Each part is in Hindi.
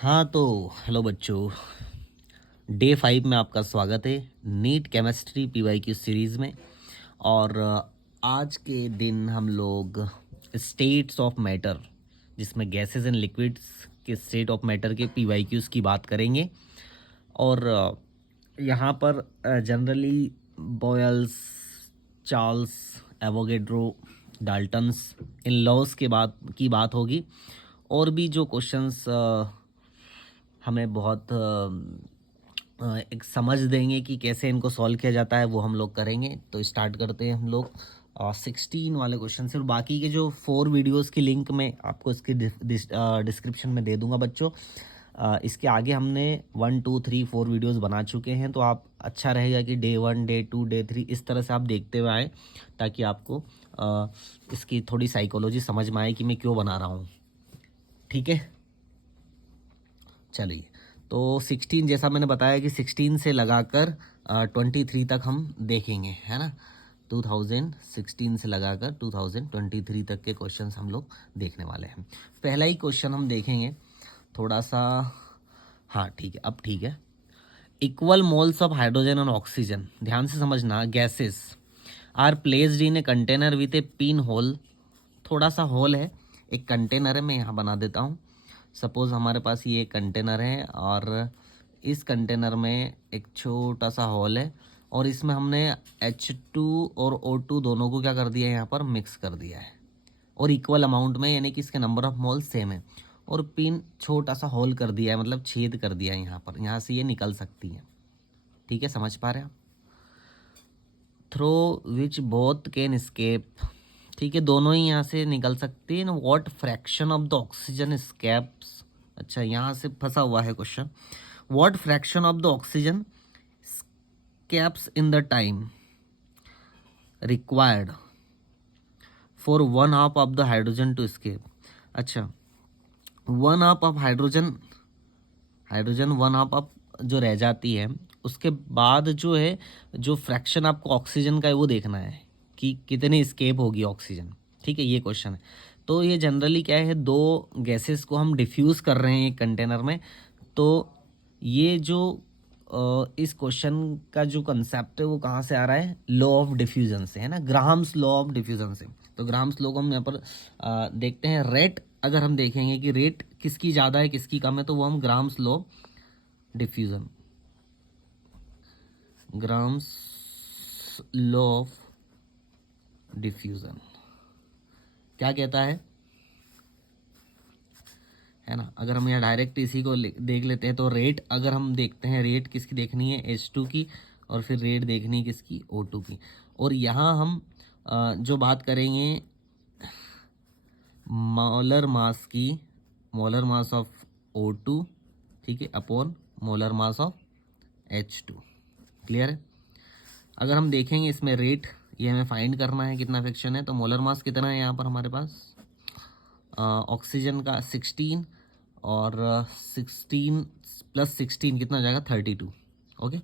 हाँ तो हेलो बच्चों, डे 5 में आपका स्वागत है नीट केमिस्ट्री पीवाईक्यू सीरीज़ में। और आज के दिन हम लोग स्टेट्स ऑफ मैटर, जिसमें गैसेस एंड लिक्विड्स के स्टेट ऑफ मैटर के पीवाईक्यूज़ की बात करेंगे। और यहाँ पर generally Boyle's, Charles, Avogadro, Dalton's, इन लॉज के बात होगी। और भी जो क्वेश्चंस हमें बहुत एक समझ देंगे कि कैसे इनको सॉल्व किया जाता है, वो हम लोग करेंगे। तो स्टार्ट करते हैं हम लोग 16 वाले क्वेश्चन से। और बाकी के जो 4 वीडियोस की लिंक मैं आपको इसके डिस्क्रिप्शन में दे दूंगा बच्चों। इसके आगे हमने 1 2 3 4 वीडियोस बना चुके हैं, तो आप अच्छा रहेगा कि डे 1 डे 2 डे 3 इस तरह से आप देखते हुए आए, ताकि आपको इसकी थोड़ी साइकोलॉजी समझ में आए कि मैं क्यों बना रहा हूँ। ठीक है, चलिए। तो 16, जैसा मैंने बताया कि 16 से लगाकर 23 तक हम देखेंगे, है ना। 2016 से लगाकर 2023 तक के क्वेश्चंस हम लोग देखने वाले हैं। पहला ही क्वेश्चन हम देखेंगे थोड़ा सा। हाँ ठीक है, अब ठीक है। इक्वल मोल्स ऑफ हाइड्रोजन और ऑक्सीजन, ध्यान से समझना, gases are placed in a container with a pin hole. थोड़ा सा होल है, एक कंटेनर है, मैं यहाँ बना देता हूँ। सपोज़ हमारे पास ये कंटेनर है और इस कंटेनर में एक छोटा सा होल है, और इसमें हमने H2 और O2 दोनों को क्या कर दिया है, यहाँ पर मिक्स कर दिया है, और इक्वल अमाउंट में, यानी कि इसके नंबर ऑफ मोल सेम है। और पिन छोटा सा होल कर दिया है, मतलब छेद कर दिया है यहाँ पर, यहाँ से ये निकल सकती है। ठीक है, समझ पा रहे हैं आप? Through which both can escape, ठीक है, दोनों ही यहाँ से निकल सकती है। What fraction of the oxygen escapes, अच्छा यहाँ से फंसा हुआ है question. What fraction of the oxygen escapes in the time required for 1/2 of the hydrogen to escape. अच्छा, 1/2 ऑफ हाइड्रोजन, 1/2 ऑफ जो रह जाती है, उसके बाद जो है, जो फ्रैक्शन आपको ऑक्सीजन का है वो देखना है कि कितनी स्केप होगी ऑक्सीजन। ठीक है, ये क्वेश्चन है। तो ये जनरली क्या है, दो गैसेस को हम डिफ्यूज़ कर रहे हैं एक कंटेनर में। तो ये जो इस क्वेश्चन का जो कंसेप्ट है वो कहाँ से आ रहा है, लॉ ऑफ डिफ्यूजन से, है ना, ग्राहम्स लॉ ऑफ डिफ्यूजन से। तो ग्राहम्स लॉ को हम यहाँ पर देखते हैं। रेट, अगर हम देखेंगे कि रेट किसकी ज़्यादा है किसकी कम है, तो वो हम grams law diffusion, grams law of diffusion क्या कहता है ना। अगर हम यहाँ डायरेक्ट इसी को देख लेते हैं, तो रेट अगर हम देखते हैं, रेट किसकी देखनी है, H2 की, और फिर रेट देखनी है किसकी, O2 की। और यहाँ हम जो बात करेंगे मोलर मास की, मोलर मास ऑफ O2, ठीक है, upon molar mass of H2। Clear है? अगर हम देखेंगे इसमें रेट, ये हमें फाइंड करना है कितना फ्रैक्शन है। तो मोलर मास कितना है यहाँ पर हमारे पास, ऑक्सीजन का 16, और 16 + 16 कितना हो जाएगा, 32। ओके,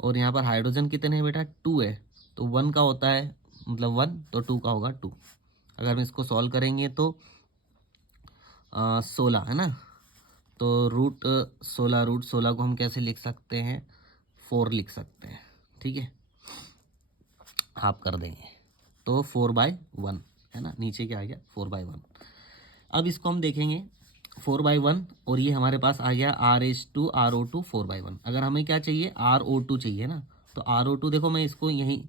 और यहाँ पर हाइड्रोजन कितने हैं बेटा, 2 है। तो 1 का होता है, मतलब 1, तो 2 का होगा 2। अगर हम इसको सॉल्व करेंगे तो 16 है ना। तो रूट 16 को हम कैसे लिख सकते हैं, 4 लिख सकते हैं। ठीक है, आप कर देंगे तो 4/1 है ना, नीचे क्या आ गया, 4/1। अब इसको हम देखेंगे 4/1, और ये हमारे पास आ गया RH2RO2 4/1। अगर हमें क्या चाहिए, RO2 चाहिए ना। तो RO2 देखो, मैं इसको यहीं,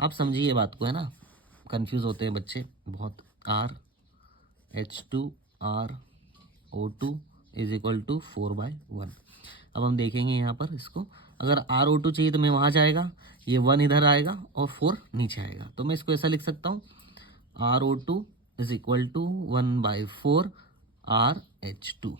आप समझिए बात को, है ना, कंफ्यूज होते हैं बच्चे बहुत। RH2RO2 = 4/1। अब हम देखेंगे यहाँ पर इसको, अगर RO2 चाहिए तो मैं वहाँ जाएगा, ये 1 इधर आएगा और 4 नीचे आएगा। तो मैं इसको ऐसा लिख सकता हूँ, RO2 = 1/4 RH2।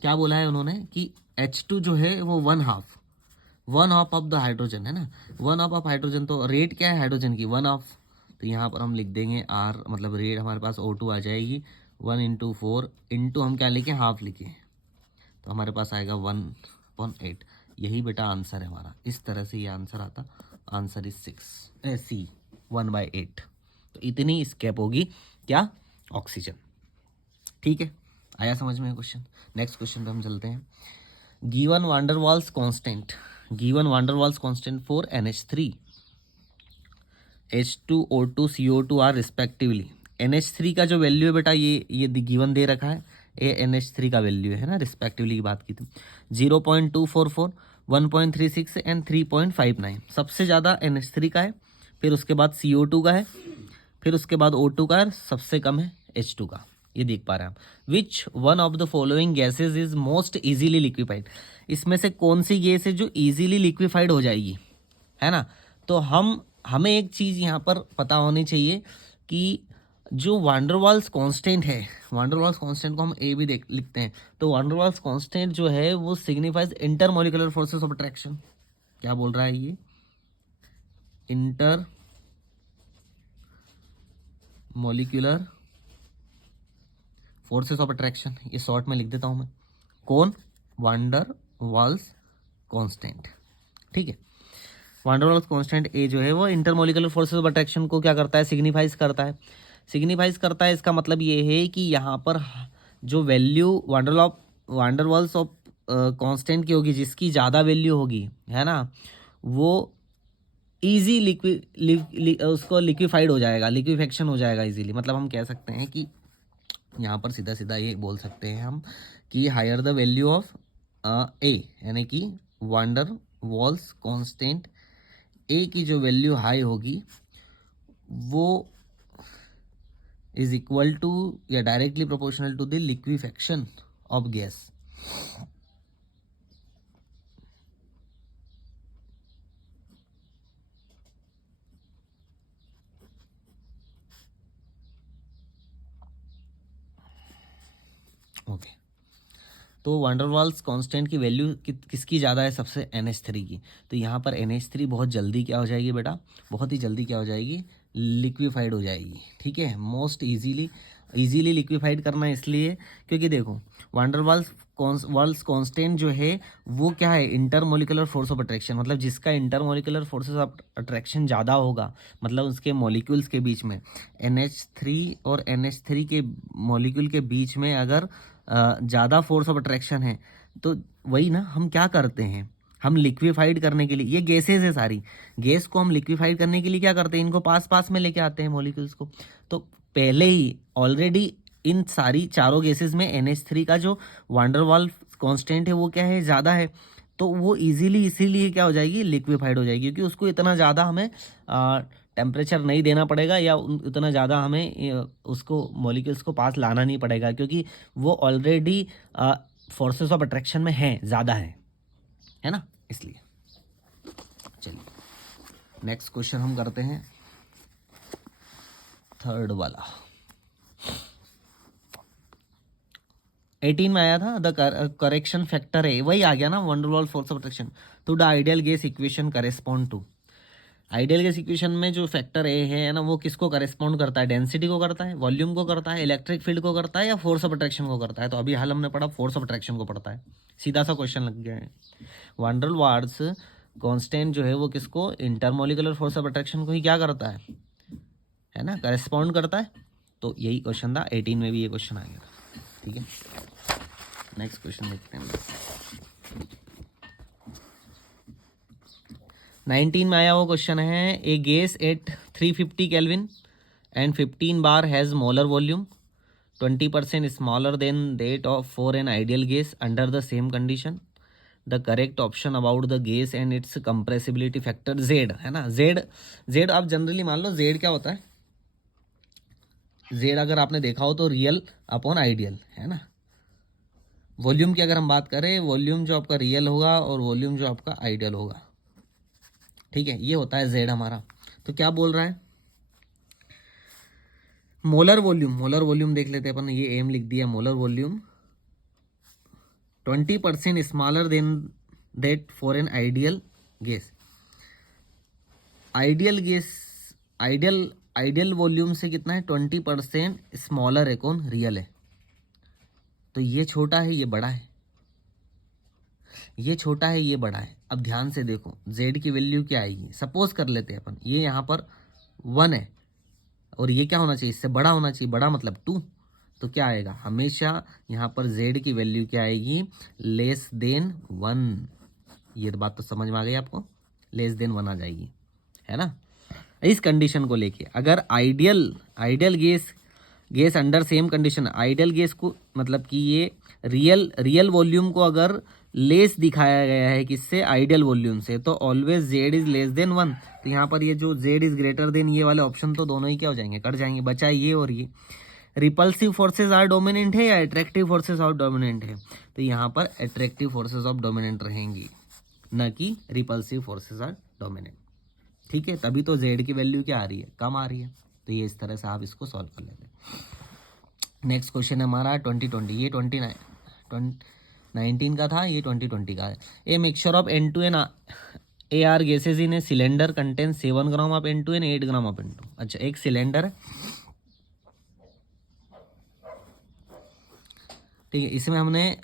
क्या बोला है उन्होंने कि H2 जो है वो 1/2 ऑफ द हाइड्रोजन, है ना, 1/2 ऑफ हाइड्रोजन। तो रेट क्या है हाइड्रोजन की, 1/2। तो यहाँ पर हम लिख देंगे R, मतलब रेट हमारे पास O2 आ जाएगी 1 × 4 इंटू हम क्या लिखे, हाफ लिखे, तो हमारे पास आएगा 1/8। यही बेटा आंसर है हमारा, इस तरह से ये आंसर आता। Answer is C, 1/8। तो इतनी स्केप होगी क्या, ऑक्सीजन। ठीक है, आया समझ में क्वेश्चन? नेक्स्ट क्वेश्चन पे हम चलते हैं। Given van der Waals constant, given van der Waals constant for NH3, H2O2 CO2 are respectively. NH3 का जो वैल्यू है बेटा, ये गिवन दे रखा है, ये NH3 का वैल्यू है ना, रिस्पेक्टिवली की बात की थी। 0.244, 1.36 एंड 3.59। सबसे ज़्यादा NH3 का है, फिर उसके बाद CO2 का है, फिर उसके बाद O2 का है, सबसे कम है H2 का। ये देख पा रहे हैं आप। Which one of the following gases is most easily liquefied. इसमें से कौन सी गैस है जो इजीली लिक्विफाइड हो जाएगी, है ना? तो हमें एक चीज़ यहाँ पर पता होनी चाहिए कि जो वांडरवाल्स कांस्टेंट है, वांडरवाल्स कांस्टेंट को हम ए भी लिखते हैं। तो वांडरवाल्स कांस्टेंट जो है वो signifies intermolecular forces of attraction. क्या बोल रहा है ये? Intermolecular forces of attraction, ये शॉर्ट में लिख देता हूं मैं। कौन? Van der Waals constant. ठीक है, वांडर वाल्स कांस्टेंट ए जो है वो इंटरमोलिकुलर फोर्सेस ऑफ अट्रैक्शन को क्या करता है? सिग्निफाइज करता है। सिग्निफाइज करता है, इसका मतलब ये है कि यहाँ पर जो value van der Waals of constant की होगी, जिसकी ज़्यादा वैल्यू होगी, है ना, वो ईजी उसको लिक्विफाइड हो जाएगा, लिक्विफेक्शन हो जाएगा इजीली। मतलब हम कह सकते हैं कि यहाँ पर सीधा सीधा ये बोल सकते हैं हम कि हायर द वैल्यू ऑफ ए, यानी कि वांडर वाल्स कांस्टेंट ए की जो वैल्यू हाई होगी वो इज इक्वल टू या directly proportional to the liquefaction of gas. Okay, तो वांडरवाल्स कांस्टेंट की वैल्यू किसकी ज़्यादा है? सबसे NH3 की। तो यहाँ पर NH3 बहुत जल्दी क्या हो जाएगी बेटा? बहुत ही जल्दी क्या हो जाएगी? लिक्विफाइड हो जाएगी। ठीक है, मोस्ट इजीली लिक्विफाइड करना इसलिए क्योंकि देखो वाल्स कांस्टेंट जो है वो क्या है? Intermolecular force of attraction. मतलब जिसका इंटरमोलिकुलर फोर्सेस ऑफ अट्रैक्शन ज़्यादा होगा, मतलब उसके मॉलिक्यूल्स के बीच में, NH3 और NH3 के मॉलिक्यूल के बीच में अगर ज़्यादा फोर्स ऑफ अट्रैक्शन है, तो वही ना, हम क्या करते हैं? हम लिक्विफाइड करने के लिए, ये गैसेज है सारी, गैस को हम लिक्विफाइड करने के लिए क्या करते हैं? इनको पास पास में लेके आते हैं मॉलिक्यूल्स को। तो पहले ही ऑलरेडी इन सारी चारों गैसेज में NH3 का जो वांडरवाल कांस्टेंट है वो क्या है? ज़्यादा है। तो वो इजीली इसीलिए क्या हो जाएगी? लिक्विफाइड हो जाएगी, क्योंकि उसको इतना ज़्यादा हमें टेम्परेचर नहीं देना पड़ेगा, या उतना ज़्यादा हमें उसको मॉलिक्यूल्स को पास लाना नहीं पड़ेगा, क्योंकि वो ऑलरेडी फोर्सेस ऑफ अट्रैक्शन में है, ज़्यादा है ना, इसलिए। चलिए नेक्स्ट क्वेश्चन हम करते हैं, थर्ड वाला। 18 में आया था, द करेक्शन फैक्टर है, वही आ गया ना, van der Waal force of attraction to the ideal gas equation correspond to. Ideal gas equation में जो फैक्टर ए है ना, वो किसको करेस्पॉन्ड करता है? डेंसिटी को करता है, वॉल्यूम को करता है, इलेक्ट्रिक फील्ड को करता है, या फोर्स ऑफ अट्रैक्शन को करता है? तो अभी हाल हमने पढ़ा फोर्स ऑफ अट्रैक्शन को पढ़ता है। सीधा सा क्वेश्चन लग गया है। वांडरवाल्स कांस्टेंट जो है वो किसको? इंटरमोलिकुलर फोर्स ऑफ अट्रैक्शन को ही क्या करता है ना, करेस्पॉन्ड करता है। तो यही क्वेश्चन था, 18 में भी ये क्वेश्चन आ गया था। ठीक है, नेक्स्ट क्वेश्चन देखते हैं। 19 में आया वो क्वेश्चन है, a gas at 350 kelvin and 15 bar has molar volume 20% smaller than that of for an ideal gas under the same condition. The correct option about the gas and its compressibility factor Z, है ना। जेड आप जनरली मान लो, जेड क्या होता है? जेड अगर आपने देखा हो तो रियल अपॉन आइडियल, है ना। वॉल्यूम की अगर हम बात करें, वॉल्यूम जो आपका रियल होगा और वॉल्यूम जो आपका आइडियल होगा, ठीक है, ये होता है जेड हमारा। तो क्या बोल रहा है? मोलर वॉल्यूम देख लेते हैं अपन, ये एम लिख दिया, molar volume 20% smaller than that for an ideal gas. Ideal gas, ideal volume से कितना है? 20% स्मॉलर है। कौन? रियल है। तो ये छोटा है, ये बड़ा है, ये छोटा है, ये बड़ा है। अब ध्यान से देखो, z की वैल्यू क्या आएगी? सपोज कर लेते हैं अपन, ये यहाँ पर 1 है और ये क्या होना चाहिए? इससे बड़ा होना चाहिए। बड़ा मतलब 2, तो क्या आएगा, हमेशा यहाँ पर z की वैल्यू क्या आएगी, लेस देन 1। ये तो बात तो समझ में आ गई आपको, लेस देन 1 आ जाएगी, है ना। इस कंडीशन को लेके अगर ideal gas under same condition, ideal gas को मतलब कि ये रियल वॉल्यूम को अगर लेस दिखाया गया है किससे, आइडियल वॉल्यूम से, तो always Z is less than 1। तो यहाँ पर ये जो जेड इज ग्रेटर देन ये वाले ऑप्शन तो दोनों ही क्या हो जाएंगे, कट जाएंगे, बचा ये और ये। रिपल्सिव फोर्सेज आर डोमिनेंट है या अट्रैक्टिव फोर्सेज ऑफ डोमिनेंट है, तो यहाँ पर अट्रैक्टिव फोर्सेज ऑफ डोमिनेंट रहेंगी, न कि रिपल्सिव फोर्सेज आर डोमिनेंट। ठीक है, तभी तो जेड की वैल्यू क्या आ रही है, कम आ रही है। तो ये इस तरह से आप इसको सॉल्व कर लेते हैं। नेक्स्ट क्वेश्चन है हमारा 2020, ये 2019 का था, ये 2020 का है। A mixture of N2 and AR gases in a cylinder contain 7 gram of N2 and 8 gram of N2। अच्छा, एक सिलेंडर है, ठीक है, इसमें हमने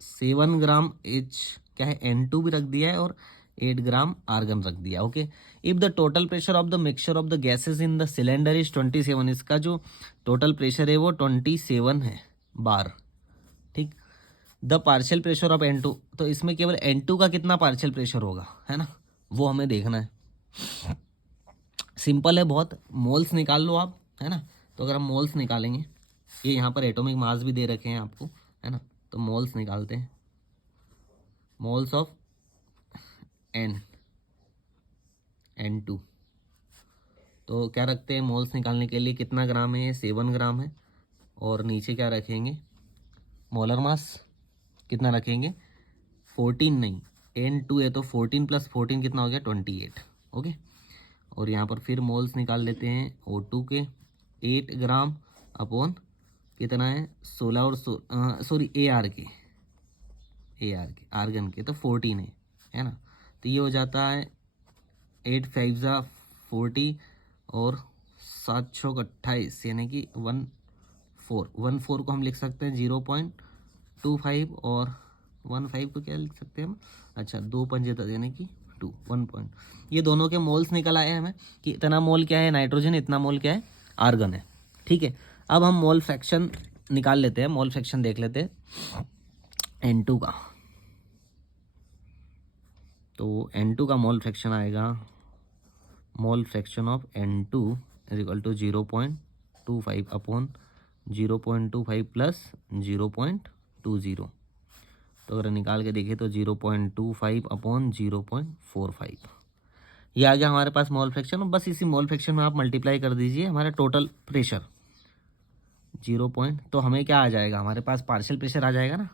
7 ग्राम क्या है N2 भी रख दिया है और 8 ग्राम आर्गन रख दिया। Okay, if the total pressure of the mixture of the gases in the cylinder is 27, इसका जो टोटल प्रेशर है वो 27 है बार। ठीक, the partial pressure of N2, तो इसमें केवल N2 का कितना पार्शियल प्रेशर होगा, है ना, वो हमें देखना है। सिंपल है बहुत, मोल्स निकाल लो आप, है ना। तो अगर हम मोल्स निकालेंगे, ये यहाँ पर एटॉमिक मास भी दे रखे हैं आपको, है ना, तो मोल्स निकालते हैं। मोल्स ऑफ N2, तो क्या रखते हैं मोल्स निकालने के लिए, कितना ग्राम है, 7 ग्राम है, और नीचे क्या रखेंगे, मोलर मास कितना रखेंगे, 14 नहीं, N2 है तो 14 + 14 कितना हो गया, 28। ओके, और यहाँ पर फिर मोल्स निकाल लेते हैं O2 के, 8 ग्राम अपॉन कितना है, 16 और सॉरी AR के आर्गन के तो 14 है ना। तो ये हो जाता है 8 5 ज़ा 40 और 7 6 28, यानी कि 14 को हम लिख सकते हैं 0.25 और 15 को क्या लिख सकते हैं हम, अच्छा 2 पंजे 10 यानी कि 1 पॉइंट। ये दोनों के मोल्स निकल आए हमें कि इतना मोल क्या है नाइट्रोजन, इतना मोल क्या है आर्गन है। ठीक है, अब हम मोल फ्रैक्शन निकाल लेते हैं, मोल फ्रैक्शन देख लेते हैं N2 का। तो N2 का मोल फ्रैक्शन आएगा, mole fraction of N2 is equal to 0.25 upon 0.25 plus 0.20। तो अगर निकाल के देखें तो 0.25 अपॉन 0.45, ये आ गया हमारे पास मोल फ्रैक्शन। बस इसी मोल फ्रैक्शन में आप मल्टीप्लाई कर दीजिए हमारा टोटल प्रेशर 0. तो हमें क्या आ जाएगा, हमारे पास पार्शियल प्रेशर आ जाएगा ना,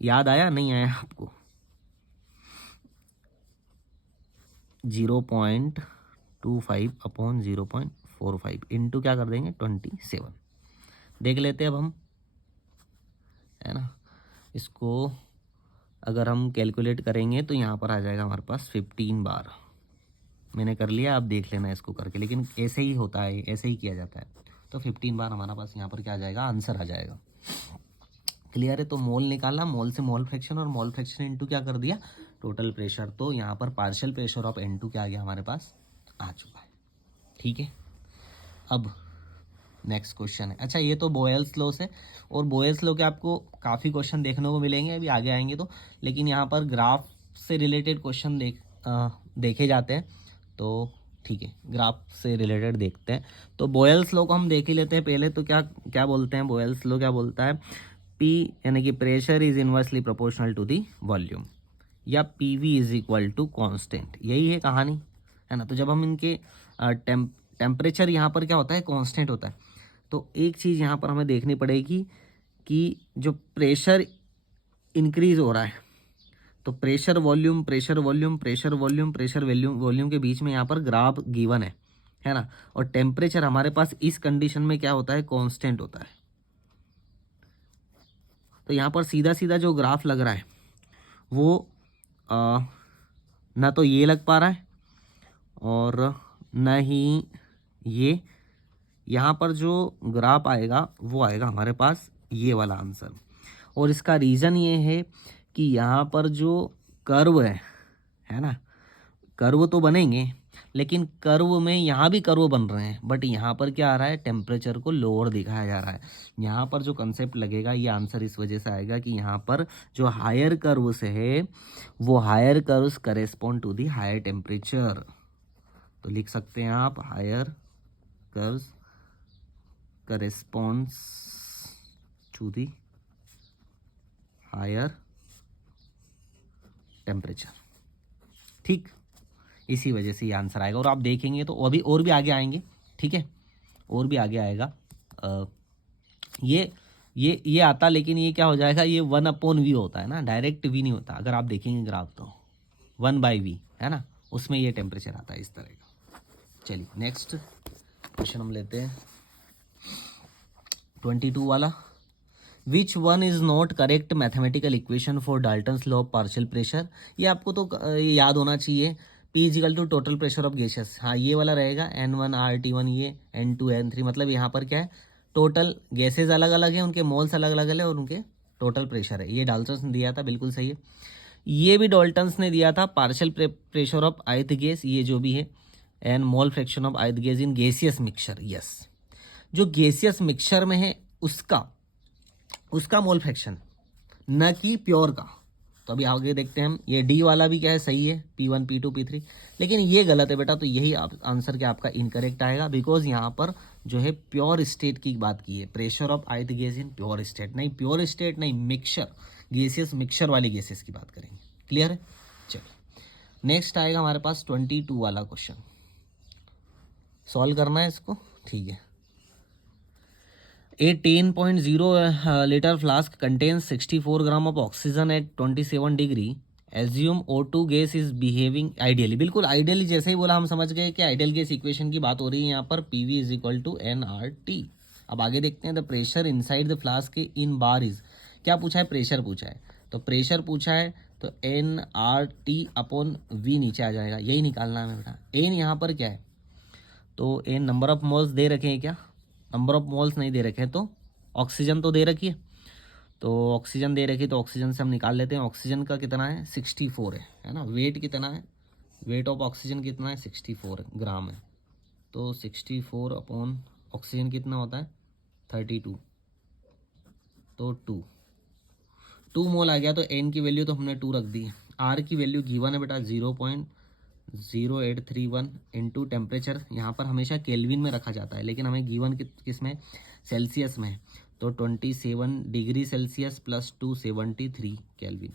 याद आया नहीं आया आपको, 0.25 अपॉन 0.45 इंटू क्या कर देंगे 27। देख लेते हैं अब हम, है ना, इसको अगर हम कैलकुलेट करेंगे तो यहाँ पर आ जाएगा हमारे पास 15 बार। मैंने कर लिया, आप देख लेना इसको करके, लेकिन ऐसे ही होता है, ऐसे ही किया जाता है। तो 15 बार हमारा पास यहाँ पर क्या आ जाएगा, आंसर आ जाएगा। क्लियर है, तो मोल निकाला, मोल से मोल फ्रैक्शन और मोल फ्रैक्शन इंटू क्या कर दिया टोटल प्रेशर। तो यहाँ पर पार्शियल प्रेशर ऑफ N2 क्या आ गया हमारे पास, आ चुका है। ठीक है, अब नेक्स्ट क्वेश्चन है, अच्छा ये तो बॉयल्स लॉ से, और बॉयल्स लॉ के आपको काफ़ी क्वेश्चन देखने को मिलेंगे अभी आगे आएंगे तो, लेकिन यहाँ पर ग्राफ से रिलेटेड क्वेश्चन देखे जाते हैं, तो ठीक है ग्राफ से रिलेटेड देखते हैं। तो बॉयल्स लॉ को हम देख ही लेते हैं पहले। तो क्या क्या बोलते हैं बॉयल्स लॉ, क्या बोलता है, P यानी कि pressure is inversely proportional to the volume, या PV is equal to constant, यही है कहानी, है ना। तो जब हम इनके टेम्परेचर यहाँ पर क्या होता है, कॉन्स्टेंट होता है, तो एक चीज़ यहाँ पर हमें देखनी पड़ेगी कि जो प्रेशर इंक्रीज हो रहा है, तो pressure volume pressure volume pressure volume pressure volume के बीच में यहाँ पर ग्राफ गिवन है ना, और टेम्परेचर हमारे पास इस कंडीशन में क्या होता है, कांस्टेंट होता है। तो यहाँ पर सीधा सीधा जो ग्राफ लग रहा है वो ना तो ये लग पा रहा है और न ही ये, यहाँ पर जो ग्राफ आएगा वो आएगा हमारे पास ये वाला आंसर। और इसका रीज़न ये है कि यहाँ पर जो कर्व है ना, कर्व तो बनेंगे लेकिन कर्व में यहाँ भी कर्व बन रहे हैं, बट यहाँ पर क्या आ रहा है, टेम्परेचर को लोअर दिखाया जा रहा है। यहाँ पर जो कंसेप्ट लगेगा, ये आंसर इस वजह से आएगा कि यहाँ पर जो हायर कर्व से है वो higher curves correspond to the higher temperature. तो लिख सकते हैं आप higher curves corresponds to the higher temperature. ठीक, इसी वजह से ये आंसर आएगा। और आप देखेंगे तो अभी और भी आगे आएंगे, ठीक है, और भी आगे आएगा। ये आता, लेकिन ये क्या हो जाएगा, ये 1/v होता है ना, डायरेक्ट v नहीं होता। अगर आप देखेंगे ग्राफ तो 1/v है ना, उसमें ये टेम्परेचर आता है इस तरह का। चलिए नेक्स्ट क्वेश्चन हम लेते हैं 22 वाला। Which one is not correct mathematical equation for Dalton's law of partial pressure. ये आपको तो याद होना चाहिए, P is equal to total pressure of gases. हाँ, ये वाला रहेगा N1 RT1, ये N2 N3। मतलब यहाँ पर क्या है, टोटल गैसेज अलग अलग है, उनके मोल्स अलग अलग है और उनके टोटल प्रेशर है। ये डाल्टन्स ने दिया था, बिल्कुल सही है। ये भी डाल्टन्स ने दिया था, partial pressure of ith gas, ये जो भी है, and mole fraction of ith gas in gaseous mixture. Yes, जो गैसियस मिक्सचर में है उसका मोल फ्रैक्शन, न कि प्योर का। तो अभी आगे देखते हैं हम। ये डी वाला भी क्या है, सही है, P1 P2 P3, लेकिन ये गलत है बेटा। तो यही आंसर क्या आपका इनकरेक्ट आएगा, बिकॉज यहाँ पर जो है प्योर स्टेट की बात की है, pressure of ith gas in pure state, नहीं प्योर स्टेट नहीं, मिक्सचर, गैसियस मिक्सचर वाली गैसेस की बात करेंगे। क्लियर है। चलिए नेक्स्ट आएगा हमारे पास 22 वाला क्वेश्चन, सॉल्व करना है इसको, ठीक है। A 10.0 liter flask contains 64 gram of oxygen at 27 degree. Assume O2 gas is behaving ideally. बिल्कुल आइडियली, जैसे ही बोला हम समझ गए कि आइडियल गैस इक्वेशन की बात हो रही है यहाँ पर। PV is equal to nRT। अब आगे देखते हैं, the pressure inside the flask in bar is, क्या पूछा है, प्रेशर पूछा है। तो प्रेशर पूछा है तो nRT अपॉन V नीचे आ जाएगा, यही निकालना है बेटा। n यहाँ पर क्या है, तो n नंबर ऑफ मोल्स दे रखे हैं क्या, नंबर ऑफ मोल्स नहीं दे रखे हैं। तो ऑक्सीजन तो दे रखी है, तो ऑक्सीजन दे रखी है, तो ऑक्सीजन से हम निकाल लेते हैं। ऑक्सीजन का कितना है, 64 है ना। वेट कितना है, वेट ऑफ ऑक्सीजन कितना है, 64 ग्राम है। तो 64 अपॉन ऑक्सीजन कितना होता है, 32, तो 2 मोल आ गया। तो एन की वैल्यू तो हमने 2 रख दी। आर की वैल्यू गिवन है बेटा 0.0831 इंटू टेम्परेचर। यहाँ पर हमेशा केल्विन में रखा जाता है, लेकिन हमें गिवन किस में, सेल्सियस में। तो 27 डिग्री सेल्सियस प्लस 273 केल्विन,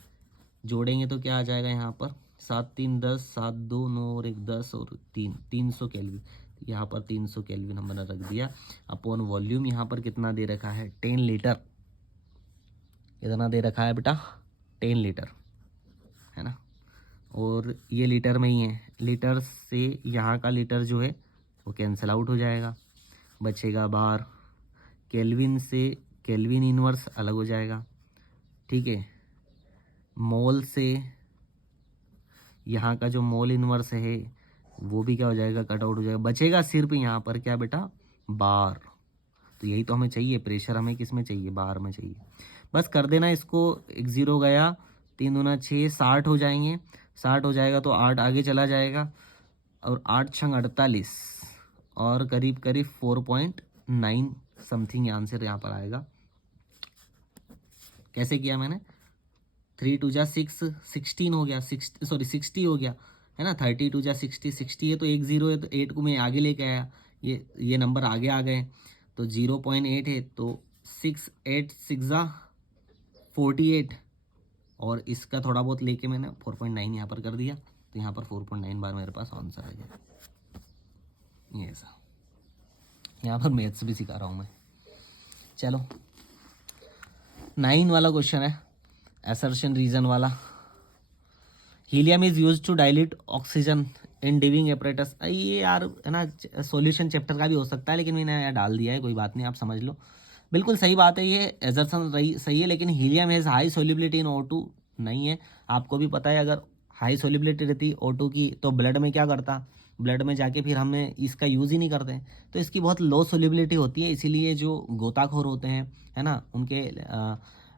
जोड़ेंगे तो क्या आ जाएगा यहाँ पर, 7 3 10, 7 2 9 और 1 10 और 3 300 केल्विन। यहाँ पर 300 केल्विन हमने रख दिया। अपॉन वॉल्यूम यहाँ पर कितना दे रखा है, 10 लीटर। कितना दे रखा है बेटा, 10 लीटर, है ना। और ये लीटर में ही है, लीटर से यहाँ का लीटर जो है वो कैंसिल आउट हो जाएगा, बचेगा बार। केल्विन से केल्विन इनवर्स अलग हो जाएगा, ठीक है। मोल से यहाँ का जो मोल इनवर्स है वो भी क्या हो जाएगा, कट आउट हो जाएगा। बचेगा सिर्फ यहाँ पर क्या बेटा, बार। तो यही तो हमें चाहिए, प्रेशर हमें किस में चाहिए, बार में चाहिए। बस कर देना इसको, 1 0 गया, 3 दूना 6, 60 हो जाएंगे। 60 हो जाएगा तो 8 आगे चला जाएगा, और 8 छंग 48 और करीब करीब 4.9 समथिंग आंसर यहाँ पर आएगा। कैसे किया मैंने, 3 2 जा 6, 16 हो गया, 60 हो गया, है ना। 30 2 जा 60, 60 है तो 1 0 है, तो 8 को मैं आगे लेके आया, ये नंबर आगे आ गए, तो 0.8 है, तो 6 8 6 जा 48, और इसका थोड़ा बहुत लेके मैंने 4.9 यहाँ पर कर दिया, तो यहाँ पर 4.9 बार मेरे पास आंसर आ गया। ये ऐसा, यहाँ पर मैथ्स भी सिखा रहा हूँ मैं। चलो 9 वाला क्वेश्चन है, असर्शन रीजन वाला। Helium is use to dilute oxygen in diving apparatus. ये यार है ना, सॉल्यूशन चैप्टर का भी हो सकता है, लेकिन मैंने यहाँ डाल दिया है, कोई बात नहीं, आप समझ लो। बिल्कुल सही बात है, ये एजर्सन सही है, लेकिन helium has high solubility in O2 नहीं है। आपको भी पता है, अगर हाई सोल्युबिलिटी रहती O2 की तो ब्लड में क्या करता, ब्लड में जाके फिर हमने इसका यूज़ ही नहीं करते। तो इसकी बहुत लो सोल्युबिलिटी होती है, इसीलिए जो गोताखोर होते हैं, है ना, उनके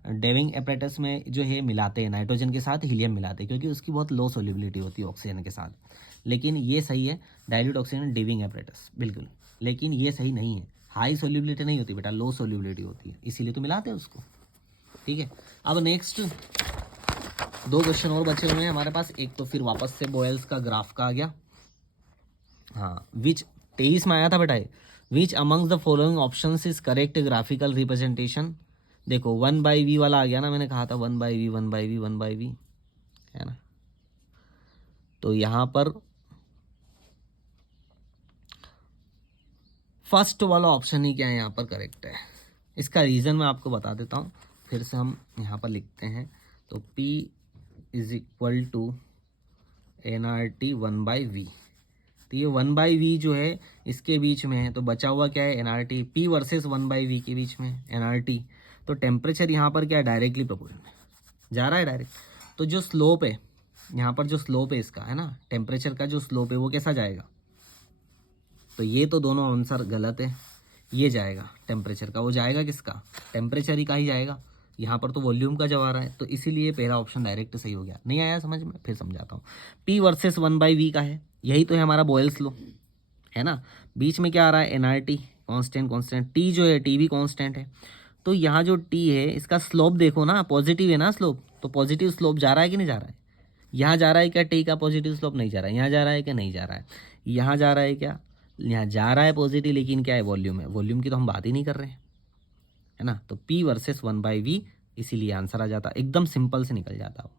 डेविंग एपरेटस में जो है मिलाते हैं नाइट्रोजन के साथ हीलियम मिलाते हैं, क्योंकि उसकी बहुत लो सोल्यूबिलिटी होती है ऑक्सीजन के साथ। लेकिन ये सही है, डाइल्यूट ऑक्सीजन डेविंग एपरेटस बिल्कुल, लेकिन ये सही नहीं है। हाई सोल्यूबिलिटी नहीं होती बेटा, लो सोल्यूबिलिटी होती है, इसीलिए तो मिलाते हैं उसको। ठीक है, अब नेक्स्ट 2 क्वेश्चन और बचे हुए हैं हमारे पास। एक तो फिर वापस से बॉयल्स का ग्राफ का आ गया। हाँ, विच 23 में आया था बेटा, विच amongst the following options is correct graphical representation. देखो 1/v वाला आ गया ना, मैंने कहा था 1/v 1/v 1/v, है ना। तो यहाँ पर फर्स्ट वाला ऑप्शन ही क्या है यहाँ पर करेक्ट है। इसका रीज़न मैं आपको बता देता हूँ, फिर से हम यहाँ पर लिखते हैं। तो P = nRT 1/v। तो ये 1/v जो है इसके बीच में है, तो बचा हुआ क्या है nRT, P वर्सेस 1/v के बीच में nRT। तो टेम्परेचर यहाँ पर क्या है, डायरेक्टली प्रोपोर्शनल जा रहा है डायरेक्ट। तो जो स्लोप है यहाँ पर, जो स्लोप है इसका है ना, टेम्परेचर का जो स्लोप है वो कैसा जाएगा, तो ये तो दोनों आंसर गलत है। ये जाएगा टेम्परेचर का, वो जाएगा किसका, टेम्परेचर ही का ही जाएगा। यहाँ पर तो वॉल्यूम का जवाब आ रहा है, तो इसीलिए पहला ऑप्शन डायरेक्ट सही हो गया। नहीं आया समझ में, फिर समझाता हूँ। P वर्सेस 1/v का है, यही तो है हमारा बॉयल्स लॉ, है ना। बीच में क्या आ रहा है, nRT कांस्टेंट, T जो है T भी कांस्टेंट है। तो यहाँ जो T है इसका स्लोप देखो ना, पॉजिटिव है ना स्लोप, तो पॉजिटिव स्लोप जा रहा है कि नहीं जा रहा है। यहाँ जा रहा है क्या T का पॉजिटिव स्लोप, नहीं जा रहा है। यहाँ जा रहा है क्या, नहीं जा रहा है। यहाँ जा रहा है क्या, यहाँ जा रहा है पॉजिटिव, लेकिन क्या है, वॉल्यूम है। वॉल्यूम की तो हम बात ही नहीं कर रहे हैं, है ना। तो P वर्सेस 1/v, इसीलिए आंसर आ जाता, एकदम सिंपल से निकल जाता।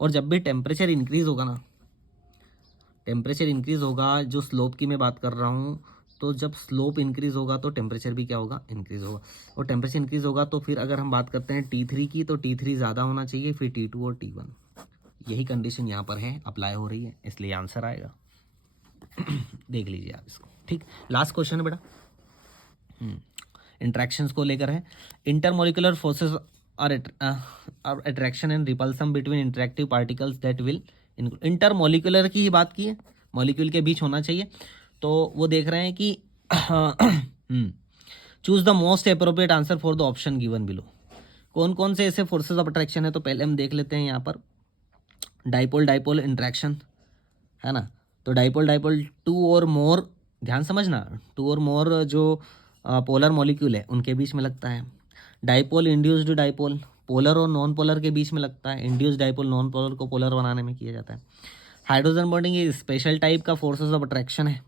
और जब भी टेम्परेचर इंक्रीज होगा ना, टेम्परेचर इंक्रीज होगा, जो स्लोप की मैं बात कर रहा हूँ, तो जब स्लोप इंक्रीज होगा तो टेम्परेचर भी क्या होगा, इंक्रीज होगा। और टेम्परेचर इंक्रीज होगा तो फिर अगर हम बात करते हैं T3 की, तो T3 ज़्यादा होना चाहिए, फिर T2 और T1। यही कंडीशन यहाँ पर है, अप्लाई हो रही है, इसलिए आंसर आएगा। देख लीजिए आप इसको। ठीक, लास्ट क्वेश्चन है बेटा, इंट्रैक्शंस को लेकर है। इंटरमोलिकुलर फोर्सेस और attraction and repulsion between interactive particles that will, intermolecular की ही बात की है, मॉलिक्यूल के बीच होना चाहिए। तो वो देख रहे हैं कि choose the most appropriate answer for the option given below. कौन कौन से ऐसे फोर्सेस ऑफ अट्रैक्शन है, तो पहले हम देख लेते हैं यहाँ पर डाइपोल डाइपोल इंट्रैक्शन, है ना। तो डाइपोल डाइपोल 2 और मोर, ध्यान समझना, 2 और मोर जो पोलर मॉलिक्यूल है उनके बीच में लगता है। डाइपोल इंड्यूस्ड डाइपोल, पोलर और नॉन पोलर के बीच में लगता है। इंड्यूस्ड डाइपोल नॉन पोलर को पोलर बनाने में किया जाता है। हाइड्रोजन बॉन्डिंग ये स्पेशल टाइप का फोर्सेस ऑफ अट्रैक्शन है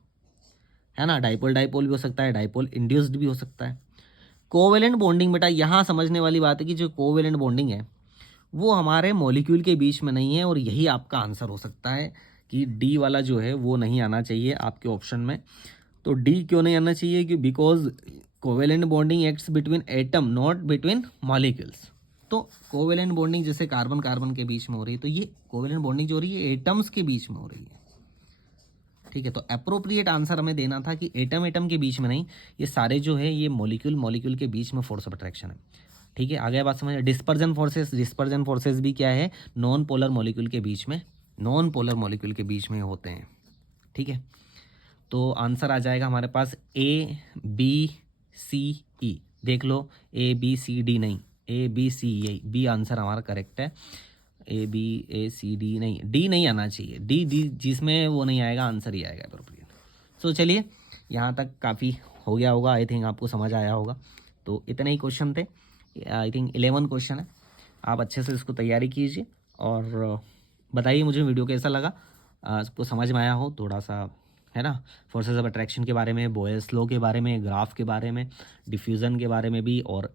ना। डाइपोल डाइपोल भी हो सकता है, डाइपोल इंड्यूस्ड भी हो सकता है। कोवेलेंट बॉन्डिंग बेटा यहाँ समझने वाली बात है कि जो कोवेलेंट बॉन्डिंग है वो हमारे मॉलिक्यूल के बीच में नहीं है, और यही आपका आंसर हो सकता है कि डी वाला जो है वो नहीं आना चाहिए आपके ऑप्शन में। तो डी क्यों नहीं आना चाहिए, कि because covalent bonding acts between atom not between molecules. तो कोवेलेंट बॉन्डिंग जैसे कार्बन कार्बन के बीच में हो रही है, तो ये कोवेलेंट बॉन्डिंग जो हो रही है एटम्स के बीच में हो रही है। ठीक है, तो अप्रोप्रिएट आंसर हमें देना था कि एटम एटम के बीच में नहीं, ये सारे जो है ये मॉलिक्यूल मॉलिक्यूल के बीच में फोर्स ऑफ अट्रैक्शन है। ठीक है, आगे बात समझ। डिस्पर्जन फोर्सेस भी क्या है, नॉन पोलर मॉलिक्यूल के बीच में, नॉन पोलर मॉलिक्यूल के बीच में होते हैं। ठीक है, तो आंसर आ जाएगा हमारे पास ABCE। देख लो ABCD नहीं, ABCE, बी आंसर हमारा करेक्ट है। ABACD नहीं, डी नहीं आना चाहिए, डी जिसमें वो नहीं आएगा, आंसर ही आएगा अप्रोप्रिएट। सो चलिए, यहाँ तक काफ़ी हो गया होगा, आई थिंक आपको समझ आया होगा। तो इतने ही क्वेश्चन थे, आई थिंक 11 क्वेश्चन है। आप अच्छे से इसको तैयारी कीजिए और बताइए मुझे वीडियो कैसा लगा, आपको समझ में आया हो थोड़ा सा, है ना। फोर्सेस ऑफ अट्रैक्शन के बारे में, बॉयल्स लॉ के बारे में, ग्राफ के बारे में, डिफ्यूज़न के बारे में भी, और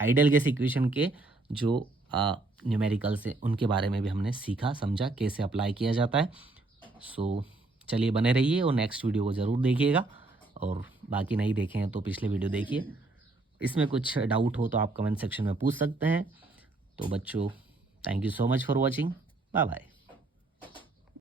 आइडियल गैस इक्वेशन के जो न्यूमेरिकल्स है उनके बारे में भी हमने सीखा समझा, कैसे अप्लाई किया जाता है। सो चलिए, बने रहिए और नेक्स्ट वीडियो को ज़रूर देखिएगा, और बाकी नहीं देखे हैं तो पिछले वीडियो देखिए। इसमें कुछ डाउट हो तो आप कमेंट सेक्शन में पूछ सकते हैं। तो बच्चों, thank you so much for watching, bye bye.